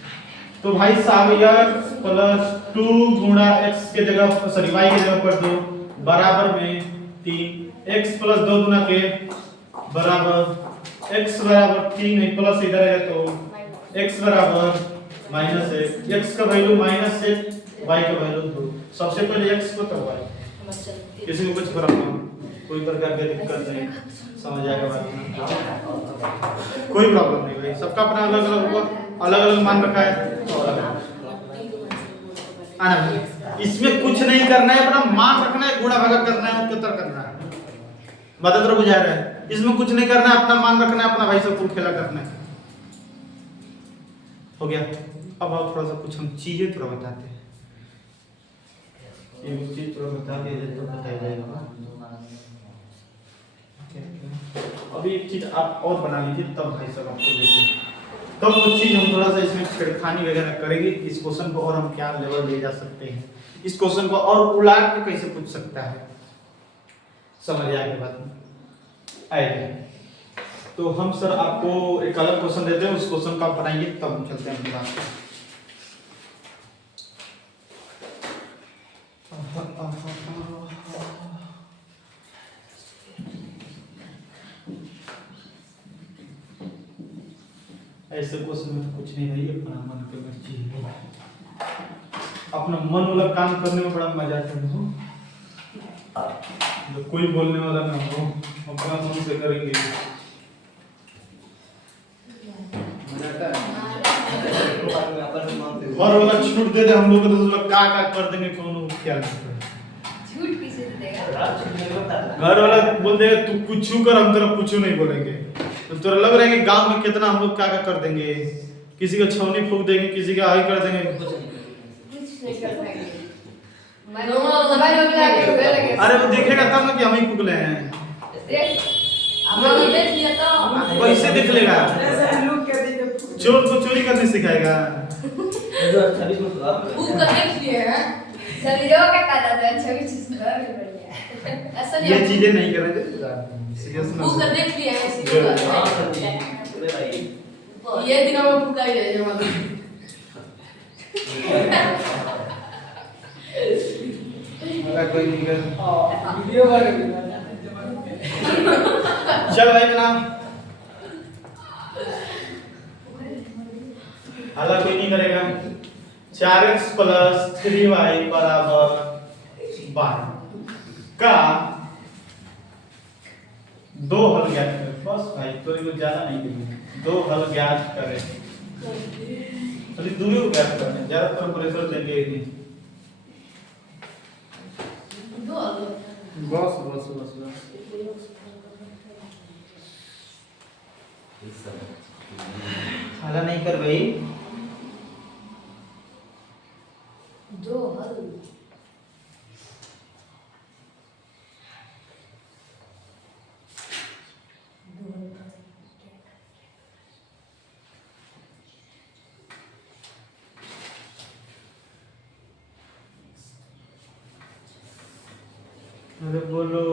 तो भाई साहब यार प्लस 2 गुणा x के जगह सॉरी y के जगह पर 2 बराबर में 3 x प्लस 2 गुना के बराबर x बराबर 3 है प्लस इधर है तो x बराबर -1 x का वैल्यू -1 y का वैल्यू 2 सबसे पहले x को तो y किसी को कुछ प्रॉब्लम कोई प्रकार की दिक्कत नहीं समझ आएगा बात कोई प्रॉब्लम नहीं भाई सबका अपना अलग अलग होगा अलग अलग मान रखा है इसमें कुछ नहीं करना है अपना मान रखना है गुणा भागा करना है उत्तर करना है मदद रो बुझा रहा है इसमें कुछ नहीं करना है अपना मान रखना है अपना भाई सब खेला करना है हो गया अब आप थोड़ा सा कुछ हम चीजें थोड़ा बताते हैं ये चीज थोड़ा बता दिया तो बताया जाएगा अभी एक चीज आप और बना लीजिए तब भाई सब आपको देखें तब वो चीज हम थोड़ा सा इसमें छेड़खानी वगैरह करेंगे इस क्वेश्चन को और हम क्या लेवल ले जा सकते हैं इस क्वेश्चन को और उलाट के कैसे पूछ सकता है समझ आया के बात आएगा तो हम सर आपको एक अलग क्वेश्चन देते हैं उस क्वेश्चन को आप बनाइए तब हम चलते हैं अपनी बात पे ऐसे क्वेश्चन में तो कुछ नहीं भाई अपना मन पे मर्जी है अपना मन वाला काम करने में बड़ा मजा आता है जो कोई बोलने वाला ना हो अपना मन से करेंगे और वाला छूट दे दे हम लोग तो लोग का कर देंगे कौन क्या झूठ किसे देगा घर वाला बोल देगा तू कुछ कर हम तेरा कुछ नहीं बोलेंगे तो तेरा लग रहा है कि गांव में कितना हम लोग क्या कर देंगे किसी का छौनी फूंक देंगे किसी का हाई कर देंगे कुछ नहीं कर पाएंगे मैं मोबाइल में आके रुके लगे अरे वो देखेगा तब ना कि हम ही फूंक ले हैं देख अब देख लिया तो पैसे देख लेगा? चोर को चोरी करने सिखाएगा? जो 26 में सुधार वो करने के लिए है शरीरों का काटा था 26 सुधार भी बढ़िया ऐसा नहीं ये चीजें नहीं करेंगे सीरियस वो करने के लिए है हां इसीलिए भाई ये दिनों में भूखा ही रह जाऊंगा कोई नहीं कर वीडियो वाले चल भाई बना हाला कोई नहीं करेगा 4x + 3y = 12 का दो हल ज्ञात करें बस भाई तो ये ज्यादा नहीं करेंगे दो हल ज्ञात करें चलिए दूरी को ज्ञात करना है ज्यादातर प्रेशर देंगे ही नहीं दो बस बस बस बस हाला नहीं कर भाई दो हल अरे बोलो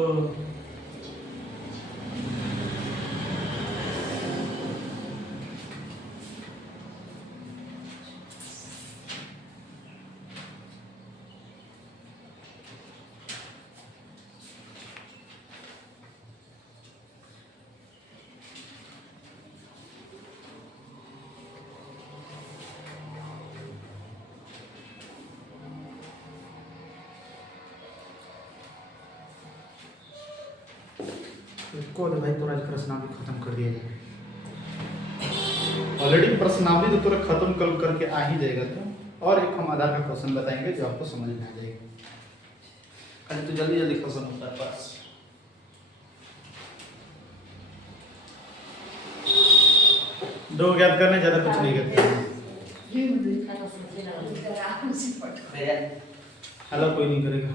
इसको तो भाई पूरा प्रश्नावली खत्म कर दिया जाए ऑलरेडी प्रश्नावली तो पूरा खत्म कर करके आ ही जाएगा तो और एक हम आधार का क्वेश्चन बताएंगे जो आपको समझ में आ जाएगा खाली तो जल्दी जल्दी क्वेश्चन होता है बस दो ज्ञात करने ज्यादा कुछ नहीं करते ये मुझे खाना सोचने लगा आराम से पढ़ मेरा हेलो कोई नहीं करेगा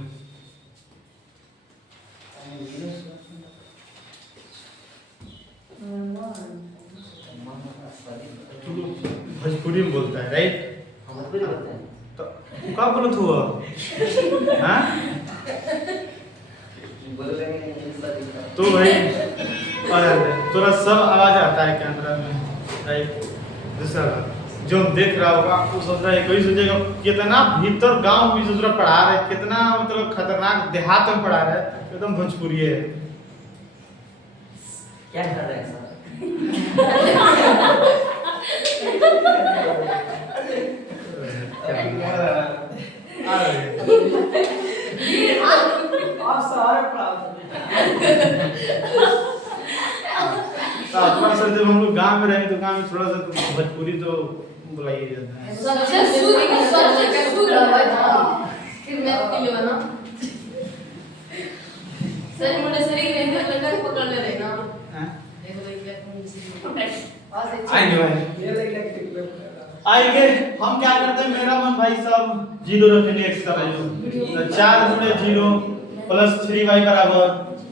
तू भोजपुरी में बोलता है राइट हम भी करते हैं तो क्या बोलत हुआ हाँ बोल लेंगे तो भाई अरे थोड़ा सब आवाज आता है कैमरा में राइट दूसरा जो देख रहा होगा आपको सोच रहा है कोई सोचेगा कितना भीतर गांव में दूसरा पढ़ा रहा है कितना मतलब खतरनाक देहात में पढ़ा रहा है एकदम भोजपुरी है क्या कर रहे हैं सर आप सारे प्राप्त अपना सर जब हम लोग गांव में रहे तो गांव में थोड़ा सा भोजपुरी तो बुलाइए जाता है सबसे शुद्ध आवाज फिर मैं पीले बना सर मुझे शरीर रहने लगा पकड़ ले रहे ना हैं देखो आएंगे भाई ये लग आएंगे हम क्या करते हैं मेरा मन भाई साहब 0 रखेंगे x का वैल्यू तो 4 × 0 + 3y =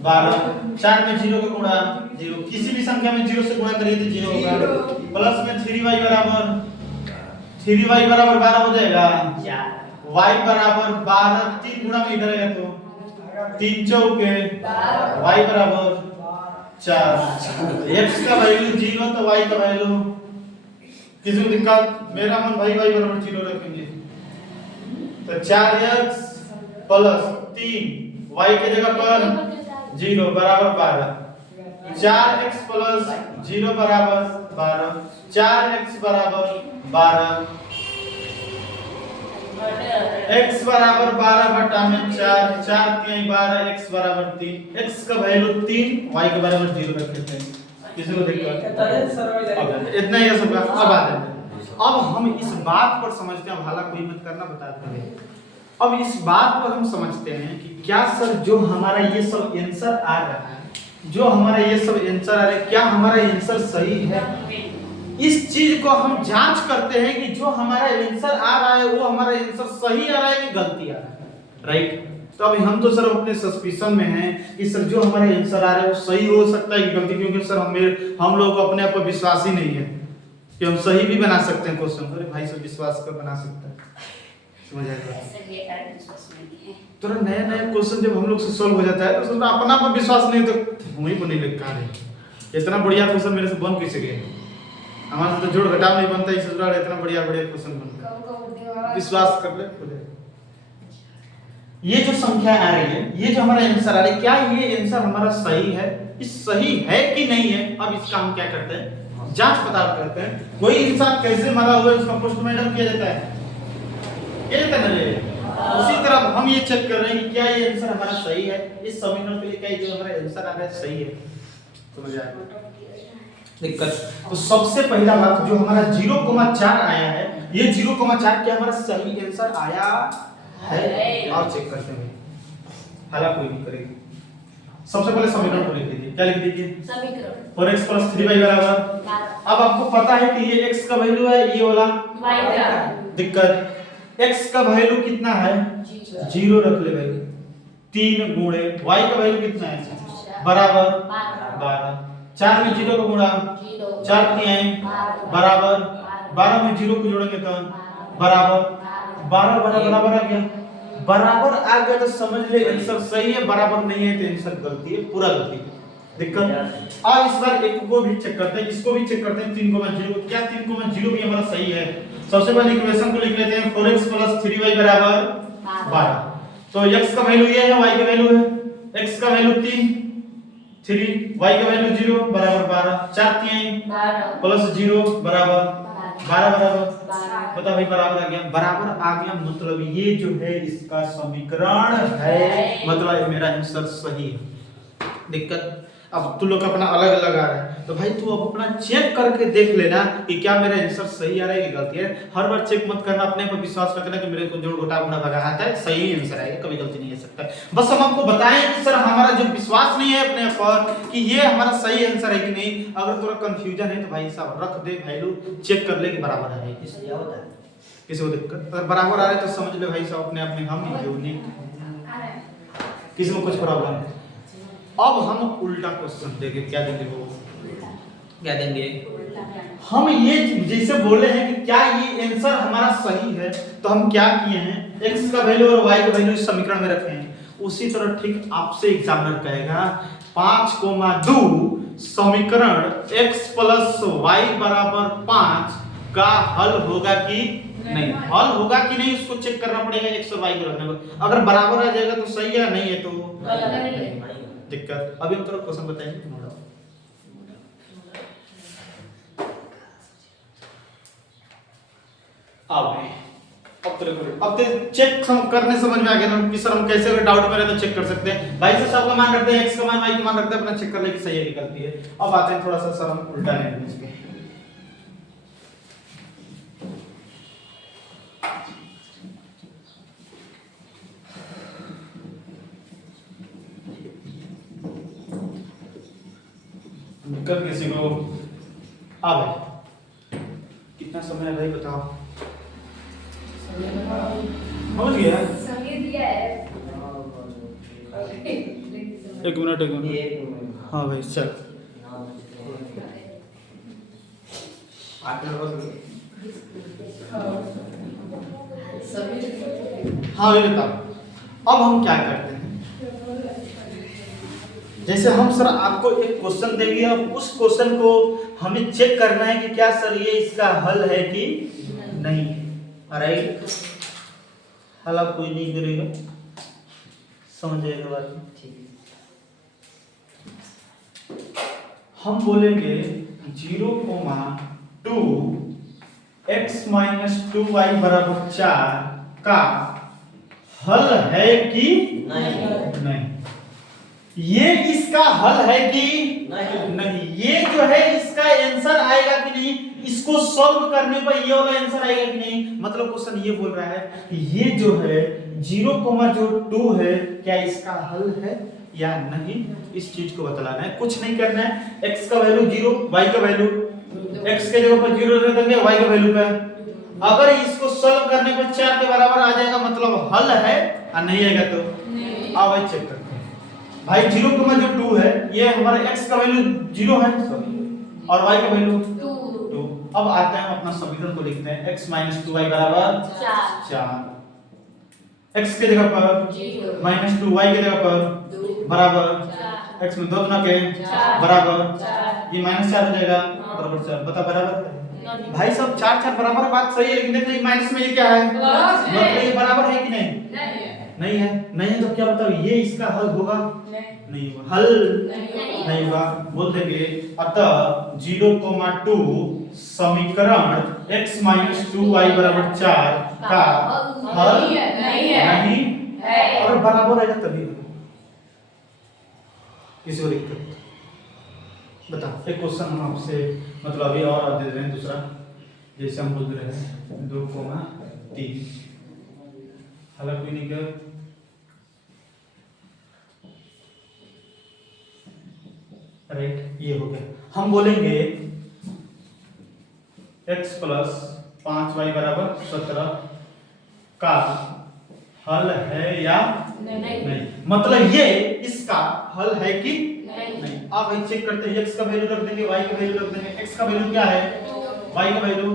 12 4 में 0 का गुणा 0 किसी भी संख्या में 0 से गुणा करिए तो 0 होगा प्लस में 3y = 3y = 12 हो जाएगा y = 12 3 गुणा में इधर आएगा तो 3 चौके y = 4 x का वैल्यू 0 तो y का वैल्यू किसी को दिक्कत मेरा मन भाई y = 0 रखेंगे तो 4x + 3 y के जगह पर 0 = 12 4x + 0 = 12 4x = 12 x = 12 बटा में 4 4 3 12 x = 3 x का वैल्यू 3 y के बराबर 0 रख लेते हैं किसी को दिक्कत अब इतना ही है सबका अब आ जाते हैं अब हम इस बात पर समझते हैं भाला कोई मत करना बताते हैं अब इस बात पर हम समझते हैं कि क्या सर जो हमारा ये सब आंसर आ रहा है जो हमारा ये सब आंसर आ रहा है क्या हमारा आंसर सही है इस चीज को हम जांच करते हैं कि जो हमारा आंसर आ रहा है वो हमारा आंसर सही आ रहा है कि गलती आ रहा है राइट तो अभी हम तो सर अपने सस्पिशन में हैं कि सर जो हमारे आंसर आ रहा है वो सही हो सकता है कि गलती, क्योंकि सर हम लोग को अपने आप पर विश्वास ही नहीं है कि हम सही भी बना सकते हैं क्वेश्चन। अरे भाई सब विश्वास कर बना सकता है, समझ आएगा। तो नया नया क्वेश्चन जब हम लोग से सॉल्व हो जाता है तो सर अपना पर विश्वास नहीं तो वहीं पर नहीं लगता है। इतना बढ़िया क्वेश्चन मेरे से बन कैसे गया? हमारे से तो जोड़ घटाव नहीं बनता, इस बार इतना बढ़िया बढ़िया क्वेश्चन बनता। विश्वास कर ले खुद। ये जो संख्या आ रही है, ये जो हमारा आंसर आ रहा है, क्या ये आंसर हमारा सही है? इस सही है कि नहीं है? अब इसका हम क्या करते हैं, जांच पड़ताल करते हैं। कोई इंसान कैसे मरा हुआ है उसका पोस्टमार्टम किया जाता है, किया जाता है ना। उसी तरह हम ये चेक कर रहे हैं कि क्या ये आंसर हमारा सही है। इस समीकरण के लिए क्या जो हमारा आंसर आ रहा है सही है, समझ आया दिक्कत। तो सबसे पहला बात जो हमारा 0,4 आया है, ये 0,4 क्या हमारा सही आंसर आया है? और चेक करते हैं, हालांकि कोई नहीं करेगी। सबसे पहले समीकरण को लिख दीजिए। क्या लिख दीजिए? समीकरण 4x + 3y बराबर। अब आपको पता है कि ये x का वैल्यू है, ये वाला y का दिक्कत। x का वैल्यू कितना है? 0 रख ले भाई। 3 गुणे y का वैल्यू कितना है? बराबर 12। 4 में 0 को गुणा 4 3 बराबर 12 में 0 को जोड़ेंगे तो बराबर 12 बराबर आ गया। बराबर आ गया तो समझ ले आंसर सही है, बराबर नहीं है तो आंसर गलती है, पूरा गलती है। दिक्कत। और इस बार एक को भी चेक करते हैं, इसको भी चेक करते हैं। 3,0 क्या 3,0 भी हमारा सही है? सबसे पहले इक्वेशन को लिख लेते हैं। 4x + 3y बराबर 12। तो x का वैल्यू ये है, y का वैल्यू है, x का वैल्यू 3 y का वैल्यू 0 बराबर 12। 4 3 + 0 बराबर 12 बराबर बता भाई बराबर आ गया। बराबर आ गया मतलब ये जो है इसका समीकरण है, मतलब मेरा आंसर सही है। दिक्कत। अब तू लोग अपना अलग अलग आ रहा है तो भाई तू अब अपना चेक करके देख लेना कि क्या मेरा आंसर सही आ रहा है कि गलती है। हर बार चेक मत करना, अपने पर विश्वास रखना कि मेरे को जोड़ घटाव गुणा भागा आता है, सही आंसर आएगा, कभी गलती नहीं हो सकता। बस हम आपको बताएं कि सर हमारा जो विश्वास नहीं है अपने पर कि ये हमारा सही आंसर है कि नहीं। अगर थोड़ा कंफ्यूजन है तो भाई साहब रख दे वैल्यू, चेक कर ले कि बराबर है। इसलिए होता है किसी को दिक्कत अगर बराबर आ रहा है तो समझ ले भाई साहब अपने आप में हम ही जो नहीं, किसी को कुछ प्रॉब्लम है। अब हम उल्टा क्वेश्चन देंगे। क्या देंगे वो? क्या देंगे? हम ये जैसे बोले हैं कि क्या ये आंसर हमारा सही है, तो हम क्या किए हैं, x का वैल्यू और y का वैल्यू इस समीकरण में रखे हैं। उसी तरह ठीक आपसे एग्जामिनर कहेगा 5,2 समीकरण x + y बराबर 5 का हल होगा कि नहीं। हल होगा कि नहीं उसको चेक करना पड़ेगा x और y को रखने पर। अगर बराबर आ जाएगा तो सही है, नहीं है तो दिक्कत। अभी हम थोड़ा क्वेश्चन बताएंगे। अब तो चेक करने समझ में आ गया ना कि सर हम कैसे अगर डाउट में रहे तो चेक कर सकते हैं। भाई से सब का मान रखते हैं, x का मान y का मान रखते हैं, अपना चेक कर ले कि सही है कि गलती है। अब आते हैं थोड़ा सा सर हम उल्टा लेंगे इसके। कर किसी को अब कितना समय है भाई बताओ? समझ गया? समय दिया है। एक मिनट। हाँ भाई चल। हाँ ये बताओ अब हम क्या करते हैं। जैसे हम सर आपको एक क्वेश्चन देंगे, अब उस क्वेश्चन को हमें चेक करना है कि क्या सर ये इसका हल है कि नहीं। राइट, हल आप कोई नहीं करेगा, समझ जाएगा बात। हम बोलेंगे 0,2 x - 2y बराबर 4 का हल है कि नहीं। ये इसका हल है कि नहीं। ये जो है इसका आंसर आएगा कि नहीं, इसको सॉल्व करने पर ये वाला आंसर आएगा कि नहीं। मतलब क्वेश्चन ये बोल रहा है कि ये जो है 0,2 है क्या इसका हल है या नहीं, इस चीज को बतलाना है। कुछ नहीं करना है, x का वैल्यू 0, y का वैल्यू x के जगह पर 0 रख देंगे, y का वैल्यू पे अगर इसको सॉल्व करने पर 4 के बराबर आ जाएगा मतलब हल है नहीं आएगा तो नहीं। आओ भाई चेक करते हैं भाई 0, जो 2 है ये हमारा x का वैल्यू 0 है और y का वैल्यू 2। अब आते हैं हम अपना समीकरण को लिखते हैं x - 2y बराबर 4। x के जगह पर -2y के जगह पर बराबर x में 2 गुना के बराबर ये -4 हो जाएगा बराबर 4। बता बराबर है भाई सब 4 4 बराबर बात सही है, लेकिन देखो ये माइनस में ये क्या है मतलब ये बराबर है कि नहीं नहीं है। नहीं है तो क्या बताओ ये इसका हल होगा नहीं होगा हल नहीं होगा। बोल देंगे अतः 0,2 समीकरण x - 2y बराबर 4 का हल नहीं है और बराबर रहेगा तभी किसी को दिक्कत बता। एक क्वेश्चन हम आपसे मतलब अभी और दे रहे हैं दूसरा, जैसे हम बोल रहे हैं 2,3 हालांकि कोई नहीं कर राइट ये हो गया। हम बोलेंगे x + 5y बराबर 17 का हल है या नहीं। मतलब ये इसका हल है कि नहीं। आप भाई चेक करते हैं x का वैल्यू रख देंगे y का वैल्यू रख देंगे। x का वैल्यू क्या है y का वैल्यू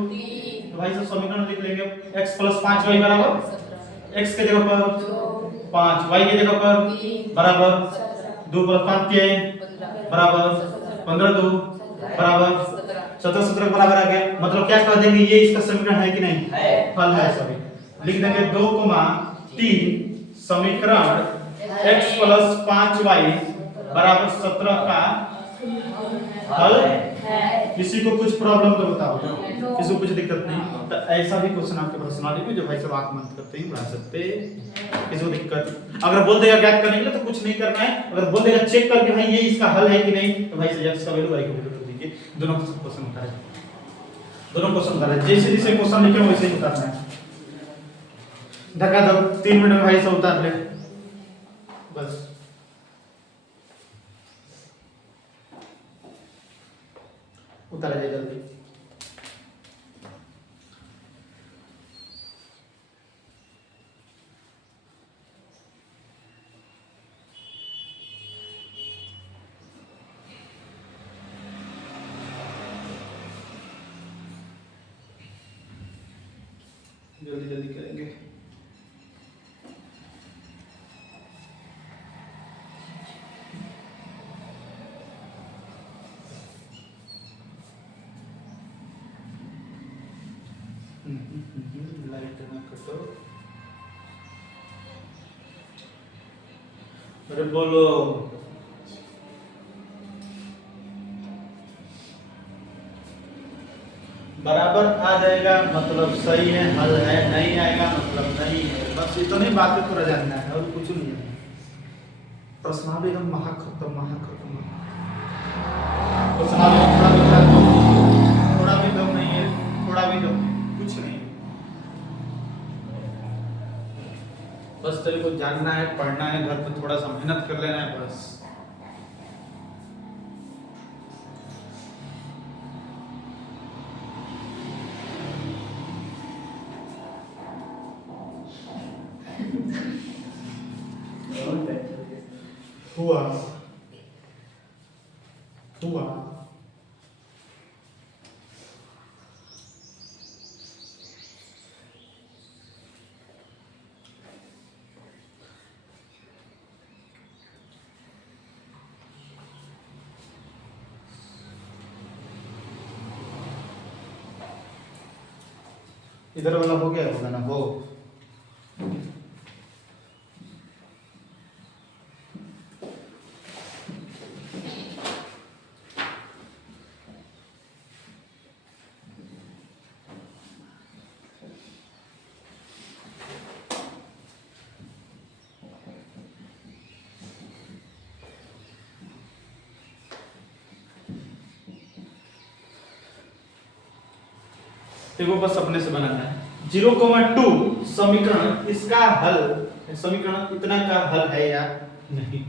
तो भाई सब समीकरण लिख लेंगे x + 5y बराबर x के जगह पर 5 y के जगह पर बराबर 2 + 5 बराबर 15 2 बराबर 17 17 बराबर आ गया। मतलब क्या कह देंगे ये इसका समीकरण है कि नहीं हल है सभी। लिख देंगे 2,3 समीकरण x + 5y बराबर 17 का हल किसी को कुछ प्रॉब्लम तो बताओ किसी को कुछ दिक्कत नहीं। तो ऐसा भी क्वेश्चन आपके पर्सनालिटी में जो भाई सब आंख बंद करते हैं बना सकते किसी को दिक्कत। अगर बोल देगा ज्ञात करने के लिए तो कुछ नहीं करना है, अगर बोल देगा चेक करके भाई ये इसका हल है कि नहीं तो भाई से x का वैल्यू y का वैल्यू कर दीजिए। दोनों क्वेश्चन उतारे जैसे जैसे क्वेश्चन लिखे वैसे ही उतारना है। धक्का दो 3 मिनट में भाई सब उतार ले बस। उतारा जाए जल्दी। जल्दी जल्दी करेंगे। लाइट ना कटो। अरे बोलो बराबर आ जाएगा मतलब सही है हल है, नहीं आएगा मतलब नहीं है। बस इतनी बातें थोड़ा जानना है और कुछ नहीं है। प्रश्नावली एकदम महाखत्म थोड़ा भी दम नहीं है, थोड़ा भी दम नहीं, कुछ नहीं है। बस तेरे को जानना है, पढ़ना है, घर पे थोड़ा सा मेहनत कर लेना है बस। हुआ इधर वाला हो गया होगा ना वो। देखो बस अपने से बनाना है। 0,2 समीकरण इसका हल समीकरण इतना का हल है या नहीं।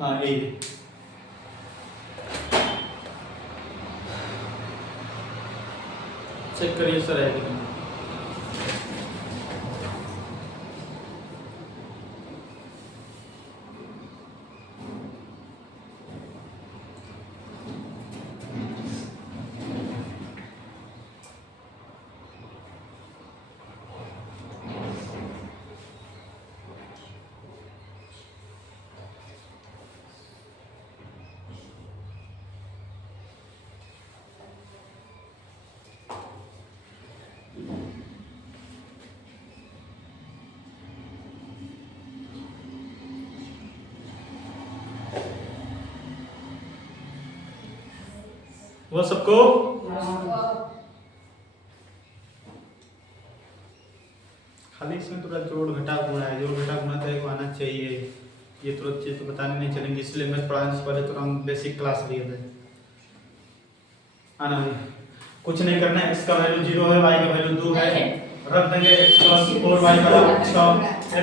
हाँ यही है। चेक करिए सर है कि नहीं। वो सबको खाली इसमें थोड़ा जोड़ घटा गुणा है, जोड़ घटा गुणा तो एक आना चाहिए। ये तुरंत चीज तो बताने नहीं चलेंगे, इसलिए मैं पढ़ाने से पहले तो हम बेसिक क्लास लिए थे। आना भाई कुछ नहीं करना है, इसका वैल्यू 0 है, y का वैल्यू 2 है, रख देंगे x + 4y बराबर 6,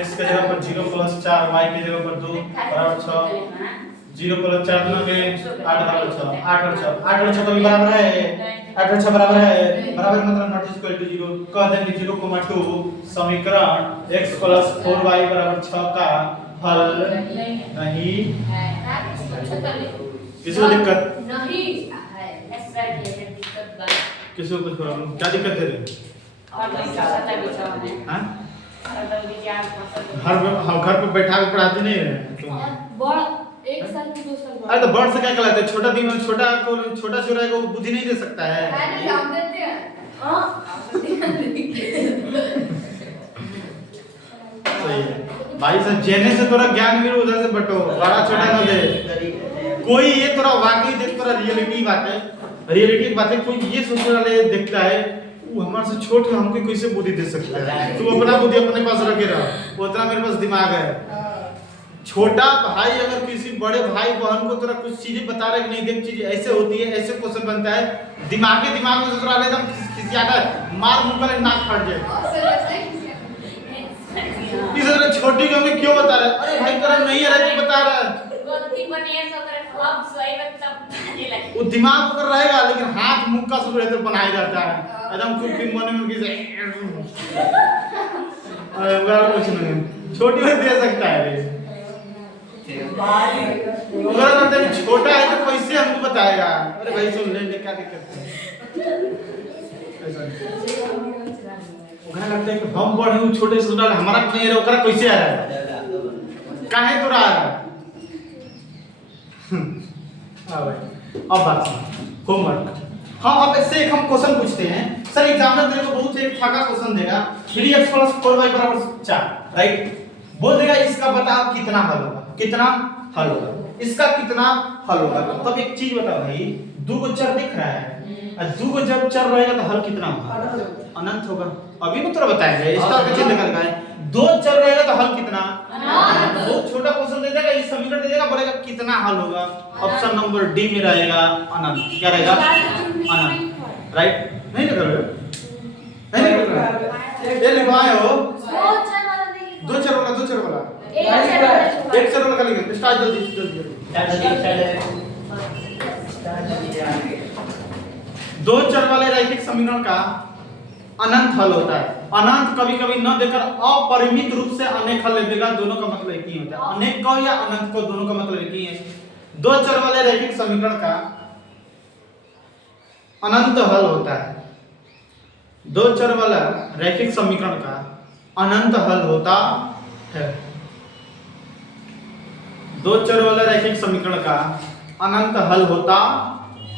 x की जगह पर 0 + 4y की जगह पर 2 बराबर 6, 0 + 4 दोनों के 8 बराबर 6, 8 और 6, 8 और 6 तो भी बराबर है, 8 और 6 बराबर है, बराबर मतलब नॉट इक्वल टू 0, कह देंगे 0,2 समीकरण x + 4y बराबर 6 का हल नहीं है। किसी को दिक्कत नहीं किसी को कुछ प्रॉब्लम क्या दिक्कत है रे? हाँ? घर पे बैठा के पढ़ाते नहीं है तुम? बड़ एक साल की 2 साल अरे तो बड़ से क्या कहलाते हैं? छोटा दिन छोटा को छोटा छोरा को बुद्धि नहीं दे सकता है। अरे हम देते हैं सही है भाई साहब, जेने से तोरा ज्ञान मिल उधर से बटो, बड़ा छोटा न दे कोई। ये तोरा वाकई देख तोरा रियलिटी बात है, रियलिटी की बात है। कोई ये सोचने वाले देखता है वो हमारे से छोट है, हमको कैसे बुद्धि दे सकता है? तू अपना बुद्धि अपने पास रखे रहा, उतना मेरे पास दिमाग है। छोटा भाई अगर किसी बड़े भाई बहन को तोरा कुछ चीजें बता रहा है कि नहीं देख चीज ऐसे होती है, ऐसे क्वेश्चन बनता है, दिमाग में से तोरा एकदम किसी आता है मार मुंह पर नाक फट जाए। इस तरह छोटी को हमें क्यों बता रहा है? अरे भाई तोरा नहीं आ रहा है, बता रहा है। गलती बनी है सब तरह क्लब सही में तब बाजे लगे। वो दिमाग पर रहेगा लेकिन हाथ मुंह का सब रहते बनाया जाता है एकदम कुकिंग मने में किसे अरे वगैरह कुछ नहीं छोटी में दे सकता है रे। अगर मतलब छोटा है तो कैसे हमको बताएगा? अरे भाई सुन ले क्या दिक्कत है? ओकरा लगता है कि हम बड़े हूं, छोटे से छोटा हमारा नहीं है, ओकरा कैसे आ रहा है? काहे तोरा आ रहा है? हाँ भाई अब बात सुन, होमवर्क। हाँ अब इससे एक हम क्वेश्चन पूछते हैं। सर एग्जामिनर तेरे को बहुत एक फाका क्वेश्चन देगा, 3x + 4y = 4, राइट? बोल देगा इसका बताओ कितना हल होगा, कितना हल होगा, इसका कितना हल होगा। तब एक चीज बताओ भाई, 2 को चर दिख रहा है और 2 को जब चर रहेगा तो हल कितना होगा? अनंत होगा। अभी मैं तुझे बताएंगे इसका कैसे निकल गया है। 2 चर रहेगा तो हल कितना? बहुत छोटा क्वेश्चन दे देगा, इस समीकरण दे देगा, बोलेगा कितना हल होगा। ऑप्शन नंबर डी में रहेगा अनंत। क्या रहेगा? अनंत, राइट? नहीं लिख रहे हो? नहीं लिख रहे हो? ये लिखवाए हो 2 चर वाला एक चर वाला का लिखो। स्टार्ट जल्दी 2 चर वाले रैखिक समीकरण का अनंत हल होता है। अनंत कभी कभी न देकर अपरिमित रूप से अनेक हल देगा, दोनों का मतलब एक ही होता है। अनेक को या अनंत को दोनों का मतलब एक ही है। 2 चर वाले रैखिक समीकरण का अनंत हल होता है। 2 चर वाला रैखिक समीकरण का अनंत हल होता है। 2 चर वाला रैखिक समीकरण का अनंत हल होता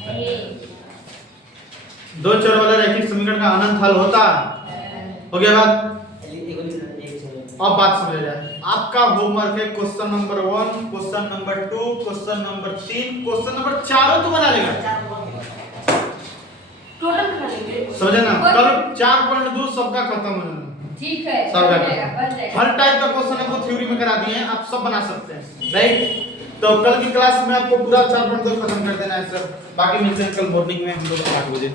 है। 2 चर वाला रैखिक समीकरण का अनंत हल होता हो गया बात? अब बात समझ जाए। आपका होमवर्क है question number 1, question number 2, question number 3, question number 4 तो बना लेगा, टोटल बना लेंगे, समझे ना? कल 4.2 सबका खत्म हो जाना। ठीक है, सबका बन जाएगा। हर टाइप का क्वेश्चन आपको थ्योरी में करा दिए हैं, आप सब बना सकते हैं, राइट? तो कल की क्लास में आपको पूरा 4.2 खत्म कर देना है सर। बाकी मिलते हैं कल मॉर्निंग में हम लोग 8 बजे।